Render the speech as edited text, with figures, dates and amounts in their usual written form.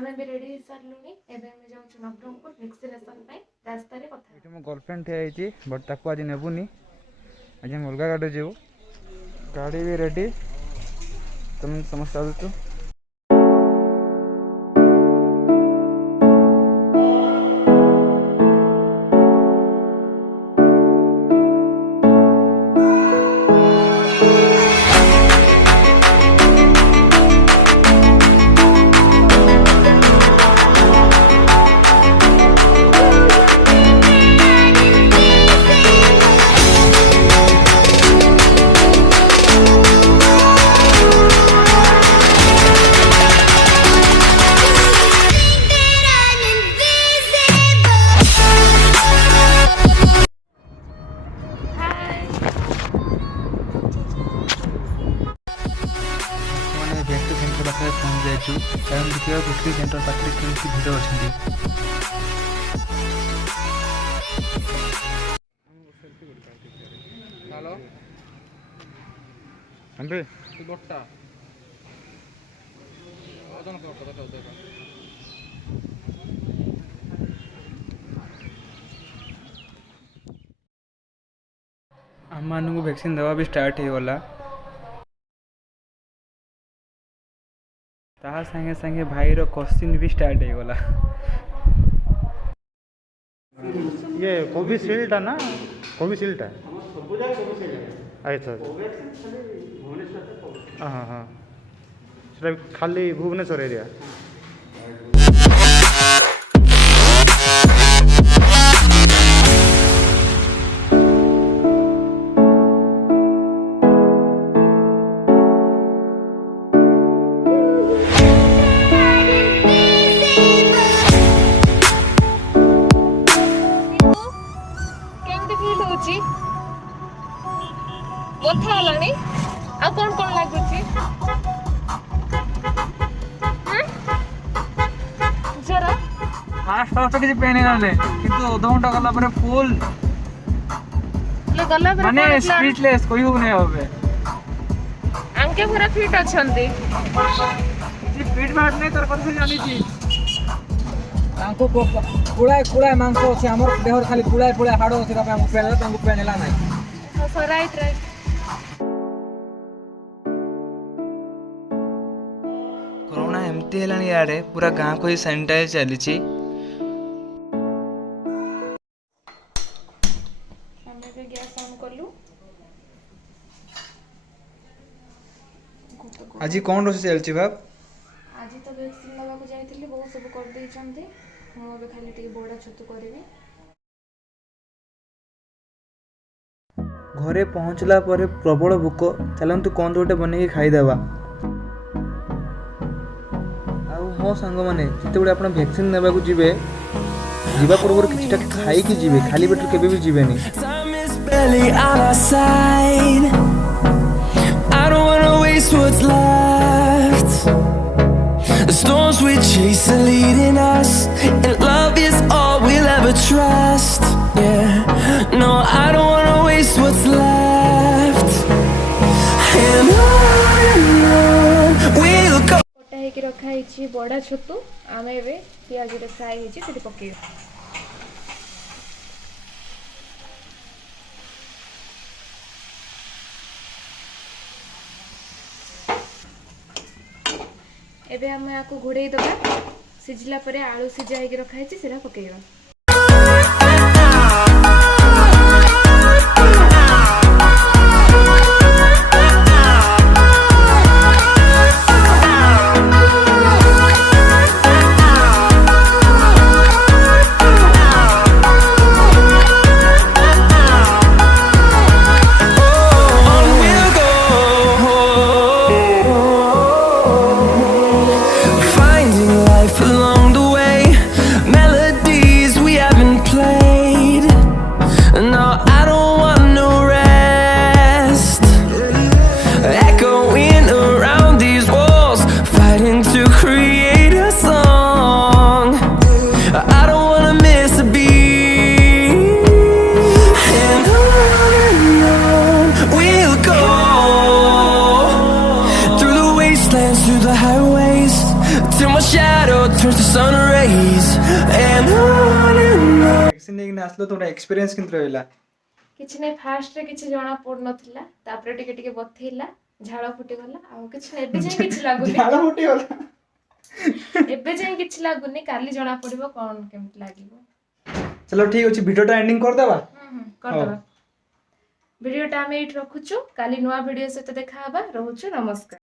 आमे भी रेडी सारलुनी एबे हम जाउछु नवरंगपुर वैक्सीनेशन पे रास्ता रे कथा एठी मो गर्लफ्रेंड ठे आइची बट ताको आज नेबुनी आज हम अलगा गाड़ी जेबू गाड़ी भी रेडी तुम समस्त आलु पाखे पहुँच जाइए कारण देखिए वैक्सीन सेंटर पाखे केमती भिड़ अच्छा हेलो अंबे बट्टा ओजन कथा आम मानू वैक्सीन दवा भी स्टार्ट हो गला ताहा संगे संगे भाई रो क्वेश्चन भी स्टार्ट हो गला ये कोविशील्ड ना कोविशील्ड है अच्छा हाँ हाँ खाली भुवनेश्वर एरिया बथा हलानी आ कौन कौन लागुची जरा फास्ट फास्ट किसी पेन गाले किंतु 2 घंटा गला पर फुल ले गला पर माने स्पीचलेस कोई हो नहीं होबे अंके पूरा फिट अछंती जी फिट मार नहीं तर कथि जानी छी तांको कुळाय मांस अछि हमर देहर खाली कुळाय हाडो अछि का तांको पेनेला नाही सो राइट कोरोना एमती है यारे पूरा गाँव को ही सैनिटाइज चली गैस ऑन करलु आज कौन रोसे चलची बाप आज तो वैक्सीन लगा को जाइथिली बहुत सब कर दे चंती मो बे खाली टी बोडा छतु करबी घरे पहुँचला पर प्रबल भूक चलतु कौन गोटे बन खाईदेवा हाँ सांग मैंने जिते आप वैक्सीन नेबा को जीवे जीवा पूर्व किछटा खाई जीवे खाली पेट केबे भी जीवेनी The storms we chase are leading us, and love is all we'll ever trust. Yeah, no, I don't wanna waste what's left. And on we'll go. Kota है कि रखा है ची बड़ा छतु आमे एबे पियाज रे फ्राई है ची सेठी पके एबे हम याको घोड़े दबा सिझला परे आलू सिझा है कि रखा है ची सेरा पकेइबा along the way, melodies shadow turns to sun rays. And on and on. Vaccine नेकिन आसलो तोरा एक्सपीरियंस किंत रहला କିଛି ନାହିଁ ଫାଷ୍ଟରେ କିଛି ଜଣା ପଡୁନଥିଲା ତାପରେ ଟିକେ ଟିକେ ବଥେଇଲା ଝାଳ ଫୁଟିଗଲା ଆଉ କିଛି ନାହିଁ ଏବେ ଯାଏଁ କିଛି ଲାଗୁନି झाड़ा फुटी गला ଏବେ ଯାଏଁ କିଛି ଲାଗୁନି କାଲି ଜଣା ପଡିବ କଣ କେମିତି ଲାଗିବ चलो ठीक अछि वीडियोटा एंडिंग कर देबा କରିଦେବା ଭିଡିଓଟା ଆମେ ଏଇଠି ରଖୁଛୁ କାଲି ନୂଆ ଭିଡିଓ ସହିତ ଦେଖା ହବା ରହୁଛୁ ନମସ୍କାର।